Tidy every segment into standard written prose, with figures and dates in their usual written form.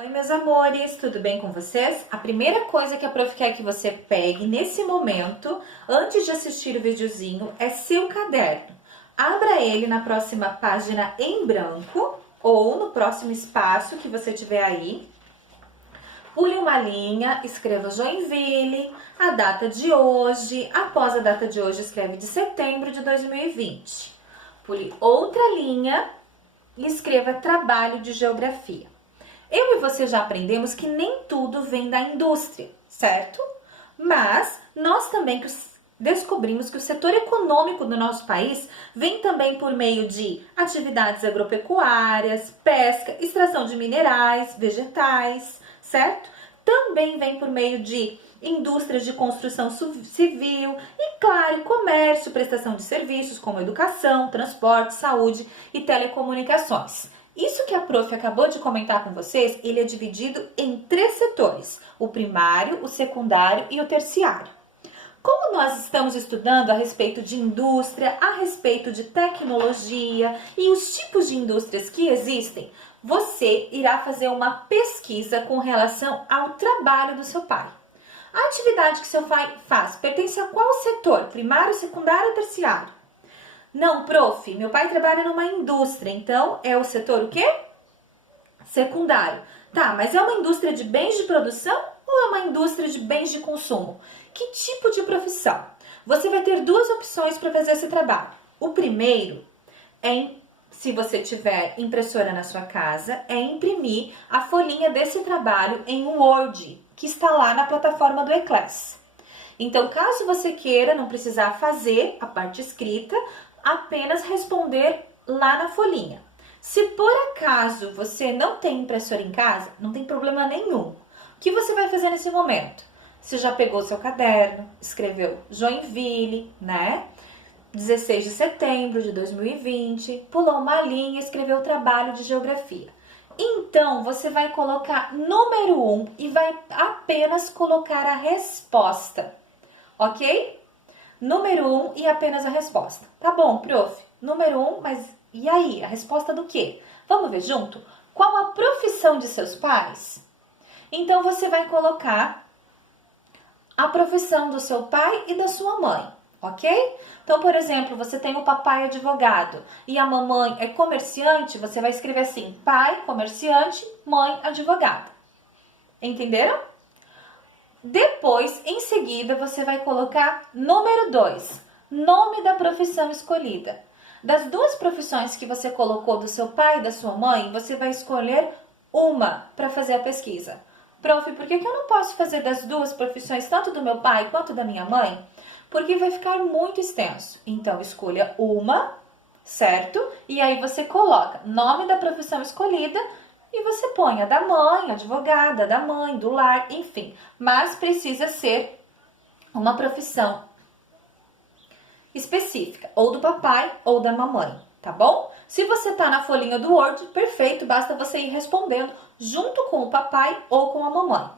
Oi, meus amores, tudo bem com vocês? A primeira coisa que a prof quer que você pegue nesse momento, antes de assistir o videozinho, é seu caderno. Abra ele na próxima página em branco ou no próximo espaço que você tiver aí. Pule uma linha, escreva Joinville, a data de hoje, após a data de hoje escreve de setembro de 2020. Pule outra linha e escreva trabalho de geografia. Eu e você já aprendemos que nem tudo vem da indústria, certo? Mas nós também descobrimos que o setor econômico do nosso país vem também por meio de atividades agropecuárias, pesca, extração de minerais, vegetais, certo? Também vem por meio de indústrias de construção civil e, claro, comércio, prestação de serviços como educação, transporte, saúde e telecomunicações. Isso que a prof acabou de comentar com vocês, ele é dividido em 3 setores, o primário, o secundário e o terciário. Como nós estamos estudando a respeito de indústria, a respeito de tecnologia e os tipos de indústrias que existem, você irá fazer uma pesquisa com relação ao trabalho do seu pai. A atividade que seu pai faz pertence a qual setor? Primário, secundário ou terciário? Não, prof, meu pai trabalha numa indústria, então é o setor o quê? Secundário. Tá, mas é uma indústria de bens de produção ou é uma indústria de bens de consumo? Que tipo de profissão? Você vai ter 2 opções para fazer esse trabalho. O primeiro é, se você tiver impressora na sua casa, é imprimir a folhinha desse trabalho em um Word, que está lá na plataforma do E-Class. Então, caso você queira não precisar fazer a parte escrita, apenas responder lá na folhinha. Se por acaso você não tem impressora em casa, não tem problema nenhum. O que você vai fazer nesse momento? Você já pegou seu caderno, escreveu Joinville, né? 16 de setembro de 2020, pulou uma linha, escreveu o trabalho de geografia. Então, você vai colocar número 1 e vai apenas colocar a resposta, ok? Número 1 e apenas a resposta. Tá bom, prof. Número 1, mas e aí? A resposta do quê? Vamos ver junto? Qual a profissão de seus pais? Então, você vai colocar a profissão do seu pai e da sua mãe, ok? Então, por exemplo, você tem o papai advogado e a mamãe é comerciante, você vai escrever assim, pai comerciante, mãe advogada. Entenderam? Depois, em seguida, você vai colocar número 2, nome da profissão escolhida. Das 2 profissões que você colocou do seu pai e da sua mãe, você vai escolher uma para fazer a pesquisa. Prof, por que eu não posso fazer das 2 profissões, tanto do meu pai quanto da minha mãe? Porque vai ficar muito extenso. Então, escolha uma, certo? E aí você coloca nome da profissão escolhida e você põe a da mãe, advogada, da mãe, do lar, enfim. Mas precisa ser uma profissão específica, ou do papai ou da mamãe, tá bom? Se você tá na folhinha do Word, perfeito, basta você ir respondendo junto com o papai ou com a mamãe.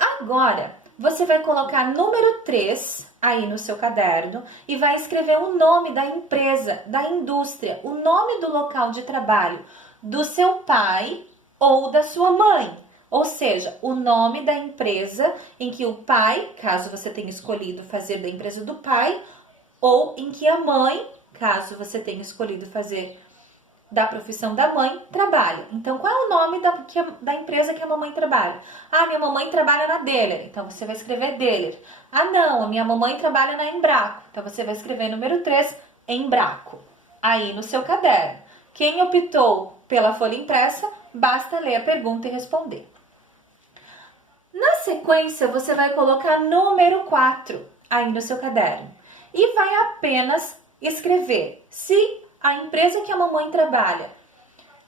Agora, você vai colocar número 3 aí no seu caderno e vai escrever o nome da empresa, da indústria, o nome do local de trabalho do seu pai ou da sua mãe, ou seja, o nome da empresa em que o pai, caso você tenha escolhido fazer da empresa do pai, ou em que a mãe, caso você tenha escolhido fazer da profissão da mãe, trabalha. Então, qual é o nome da empresa que a mamãe trabalha? Ah, minha mamãe trabalha na Deller, então você vai escrever Deller. Ah, não, a minha mamãe trabalha na Embraco, então você vai escrever número 3, Embraco, aí no seu caderno. Quem optou pela folha impressa, basta ler a pergunta e responder. Na sequência, você vai colocar número 4 aí no seu caderno e vai apenas escrever se a empresa que a mamãe trabalha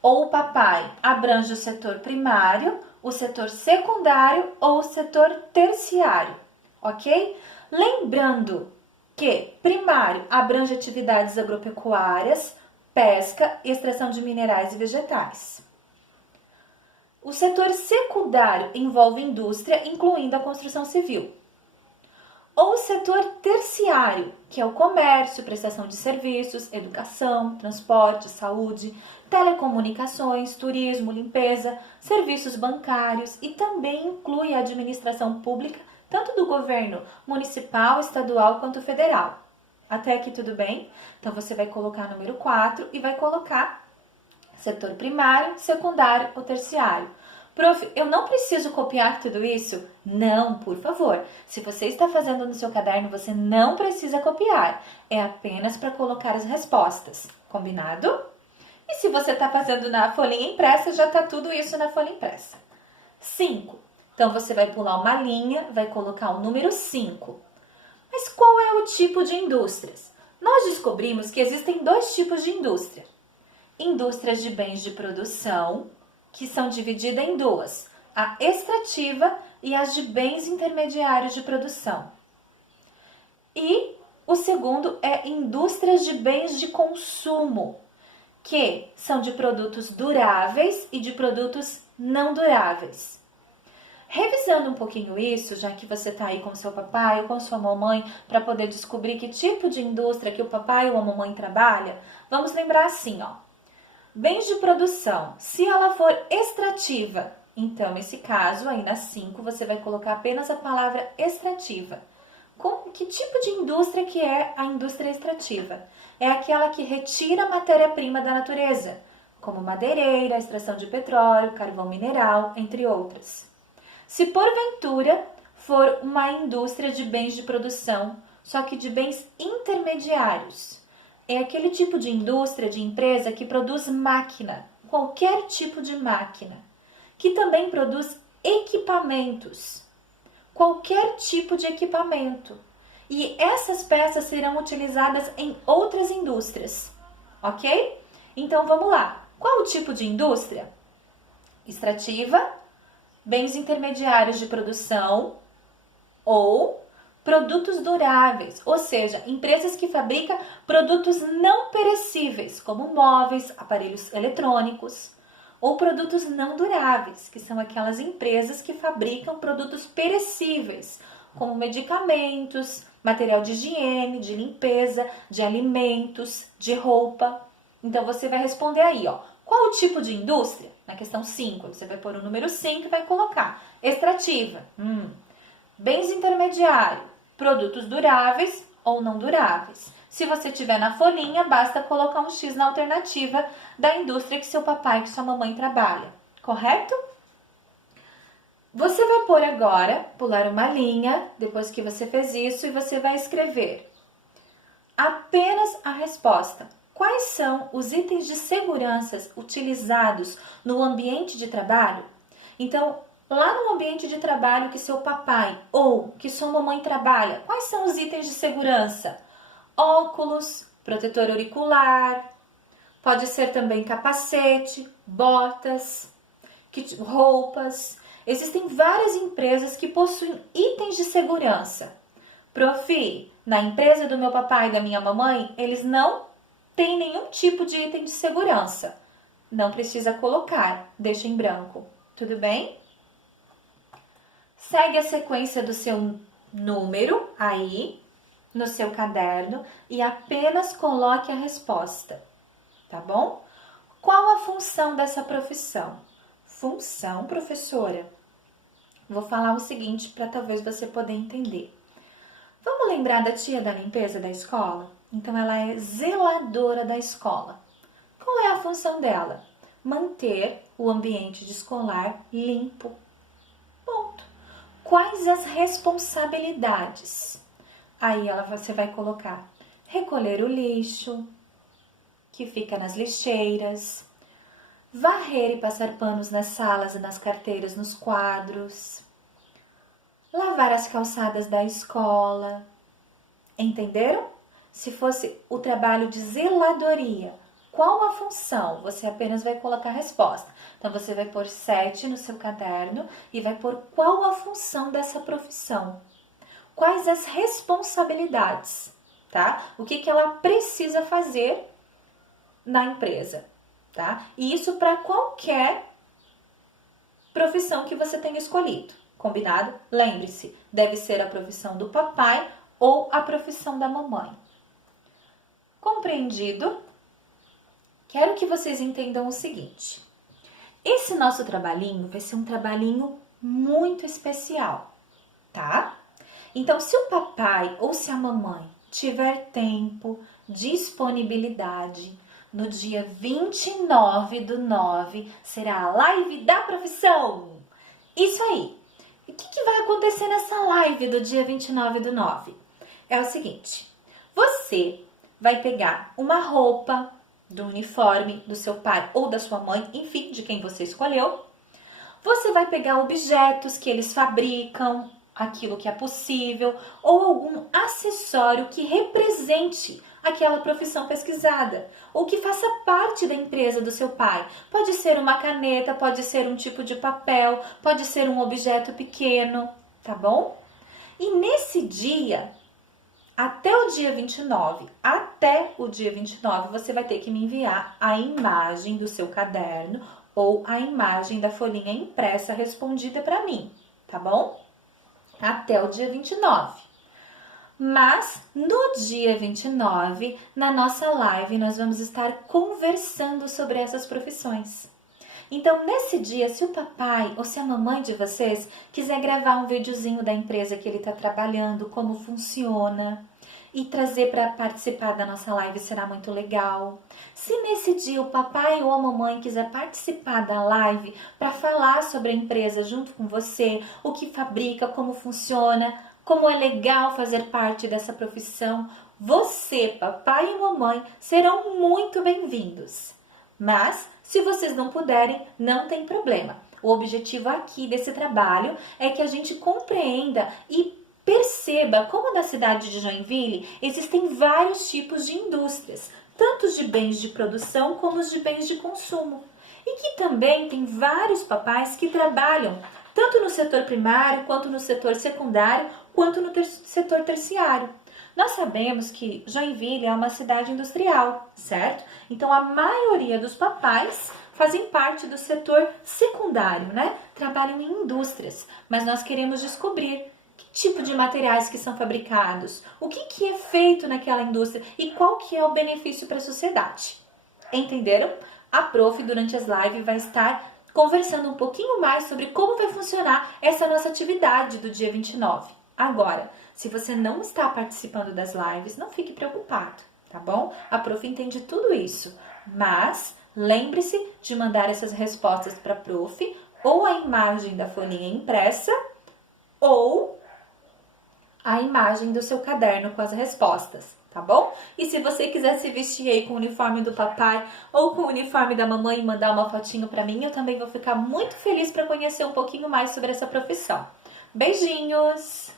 ou o papai abrange o setor primário, o setor secundário ou o setor terciário, ok? Lembrando que primário abrange atividades agropecuárias, pesca e extração de minerais e vegetais. O setor secundário envolve indústria, incluindo a construção civil. Ou setor terciário, que é o comércio, prestação de serviços, educação, transporte, saúde, telecomunicações, turismo, limpeza, serviços bancários e também inclui a administração pública, tanto do governo municipal, estadual quanto federal. Até aqui tudo bem? Então você vai colocar número 4 e vai colocar setor primário, secundário ou terciário. Prof, eu não preciso copiar tudo isso? Não, por favor. Se você está fazendo no seu caderno, você não precisa copiar. É apenas para colocar as respostas. Combinado? E se você está fazendo na folhinha impressa, já está tudo isso na folha impressa. 5. Então, você vai pular uma linha, vai colocar o número 5. Mas qual é o tipo de indústrias? Nós descobrimos que existem 2 tipos de indústria. Indústrias de bens de produção, que são divididas em 2, a extrativa e as de bens intermediários de produção. E o segundo é indústrias de bens de consumo, que são de produtos duráveis e de produtos não duráveis. Revisando um pouquinho isso, já que você está aí com seu papai ou com sua mamãe para poder descobrir que tipo de indústria que o papai ou a mamãe trabalha, vamos lembrar assim, ó. Bens de produção, se ela for extrativa, então nesse caso, aí na 5, você vai colocar apenas a palavra extrativa. Que tipo de indústria que é a indústria extrativa? É aquela que retira matéria-prima da natureza, como madeireira, extração de petróleo, carvão mineral, entre outras. Se porventura for uma indústria de bens de produção, só que de bens intermediários, é aquele tipo de indústria, de empresa que produz máquina, qualquer tipo de máquina, que também produz equipamentos, qualquer tipo de equipamento. E essas peças serão utilizadas em outras indústrias, ok? Então vamos lá. Qual o tipo de indústria? Extrativa, bens intermediários de produção ou produtos duráveis, ou seja, empresas que fabricam produtos não perecíveis, como móveis, aparelhos eletrônicos, ou produtos não duráveis, que são aquelas empresas que fabricam produtos perecíveis, como medicamentos, material de higiene, de limpeza, de alimentos, de roupa. Então você vai responder aí, ó. Qual o tipo de indústria? Na questão 5, você vai pôr o número 5 e vai colocar extrativa, bens intermediários, produtos duráveis ou não duráveis. Se você tiver na folhinha, basta colocar um X na alternativa da indústria que seu papai e sua mamãe trabalham, correto? Você vai pôr agora, pular uma linha, depois que você fez isso, e você vai escrever apenas a resposta. Quais são os itens de segurança utilizados no ambiente de trabalho? Então, lá no ambiente de trabalho que seu papai ou que sua mamãe trabalha, quais são os itens de segurança? Óculos, protetor auricular, pode ser também capacete, botas, roupas. Existem várias empresas que possuem itens de segurança. Prof, na empresa do meu papai e da minha mamãe, eles não têm nenhum tipo de item de segurança. Não precisa colocar, deixa em branco. Tudo bem? Segue a sequência do seu número aí no seu caderno e apenas coloque a resposta, tá bom? Qual a função dessa profissão? Função, professora? Vou falar o seguinte para talvez você poder entender. Vamos lembrar da tia da limpeza da escola? Então, ela é zeladora da escola. Qual é a função dela? Manter o ambiente escolar limpo. Ponto. Quais as responsabilidades? Aí você vai colocar recolher o lixo, que fica nas lixeiras, varrer e passar panos nas salas e nas carteiras, nos quadros, lavar as calçadas da escola. Entenderam? Se fosse o trabalho de zeladoria, qual a função? Você apenas vai colocar a resposta. Então, você vai pôr 7 no seu caderno e vai pôr qual a função dessa profissão. Quais as responsabilidades, tá? O que ela precisa fazer na empresa, tá? E isso para qualquer profissão que você tenha escolhido, Combinado? Lembre-se, deve ser a profissão do papai ou a profissão da mamãe. Compreendido? Quero que vocês entendam o seguinte. Esse nosso trabalhinho vai ser um trabalhinho muito especial, tá? Então, se o papai ou se a mamãe tiver tempo, disponibilidade, no dia 29/9 será a live da profissão. Isso aí. E o que vai acontecer nessa live do dia 29/9? É o seguinte, você vai pegar uma roupa do uniforme do seu pai ou da sua mãe, enfim, de quem você escolheu. Você vai pegar objetos que eles fabricam, aquilo que é possível, ou algum acessório que represente aquela profissão pesquisada, ou que faça parte da empresa do seu pai. Pode ser uma caneta, pode ser um tipo de papel, pode ser um objeto pequeno, tá bom? E nesse dia, até o dia 29, você vai ter que me enviar a imagem do seu caderno ou a imagem da folhinha impressa respondida para mim, tá bom? Até o dia 29. Mas no dia 29, na nossa live, nós vamos estar conversando sobre essas profissões. Então, nesse dia, se o papai ou se a mamãe de vocês quiser gravar um videozinho da empresa que ele está trabalhando, como funciona, e trazer para participar da nossa live, será muito legal. Se nesse dia o papai ou a mamãe quiser participar da live para falar sobre a empresa junto com você, o que fabrica, como funciona, como é legal fazer parte dessa profissão, você, papai e mamãe, serão muito bem-vindos. Mas, se vocês não puderem, não tem problema. O objetivo aqui desse trabalho é que a gente compreenda e perceba como na cidade de Joinville existem vários tipos de indústrias, tanto de bens de produção como os de bens de consumo. E que também tem vários papais que trabalham tanto no setor primário, quanto no setor secundário, quanto no setor terciário. Nós sabemos que Joinville é uma cidade industrial, certo? Então, a maioria dos papais fazem parte do setor secundário, né? Trabalham em indústrias, mas nós queremos descobrir que tipo de materiais que são fabricados, o que é feito naquela indústria e qual que é o benefício para a sociedade. Entenderam? A prof, durante as lives, vai estar conversando um pouquinho mais sobre como vai funcionar essa nossa atividade do dia 29. Agora, se você não está participando das lives, não fique preocupado, tá bom? A prof entende tudo isso, mas lembre-se de mandar essas respostas para a prof, ou a imagem da folhinha impressa, ou a imagem do seu caderno com as respostas, tá bom? E se você quiser se vestir aí com o uniforme do papai ou com o uniforme da mamãe e mandar uma fotinho para mim, eu também vou ficar muito feliz para conhecer um pouquinho mais sobre essa profissão. Beijinhos!